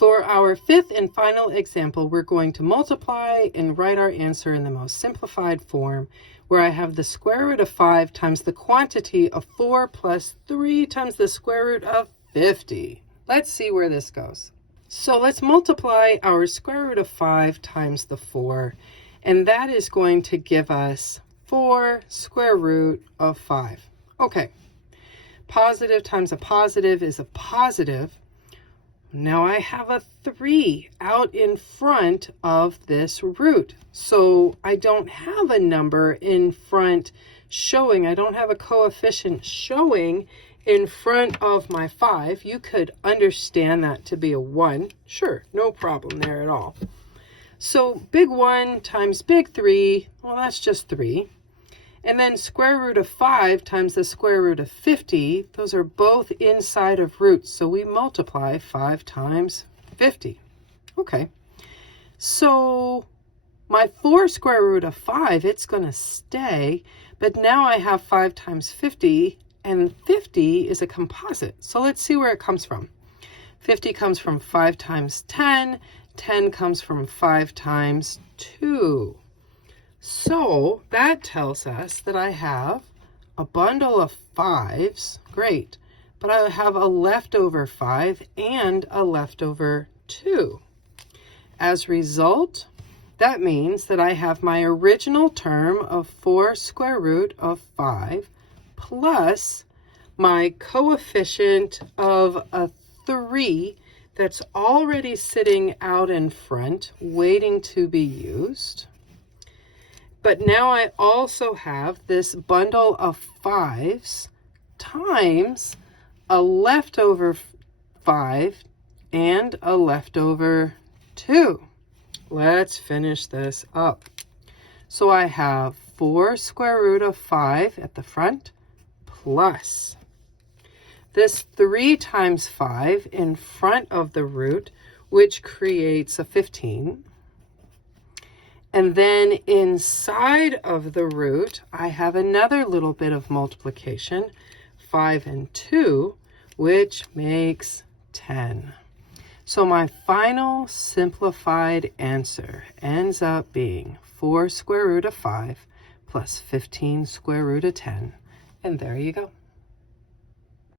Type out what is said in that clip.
For our fifth and final example, we're going to multiply and write our answer in the most simplified form, where I have the square root of 5 times the quantity of 4 plus 3 times the square root of 50. Let's see where this goes. So let's multiply our square root of 5 times the 4, and that is going to give us 4 square root of 5. Okay, positive times a positive is a positive. Now I have a 3 out in front of this root. So I don't have a number in front showing, I don't have a coefficient showing in front of my 5. You could understand that to be a 1. Sure, no problem there at all. So big 1 times big 3, well, that's just 3. And then square root of 5 times the square root of 50, those are both inside of roots. So we multiply 5 times 50. Okay, so my 4 square root of 5, it's going to stay. But now I have 5 times 50, and 50 is a composite. So let's see where it comes from. 50 comes from 5 times 10. 10 comes from 5 times 2. So that tells us that I have a bundle of 5s, great, but I have a leftover 5 and a leftover 2. As a result, that means that I have my original term of 4 square root of 5 plus my coefficient of a 3 that's already sitting out in front, waiting to be used. But now I also have this bundle of 5s times a leftover 5 and a leftover 2. Let's finish this up. So I have 4 square root of 5 at the front plus this 3 times 5 in front of the root, which creates a 15. And then inside of the root, I have another little bit of multiplication, 5 and 2, which makes 10. So my final simplified answer ends up being 4 square root of 5 plus 15 square root of 10. And there you go.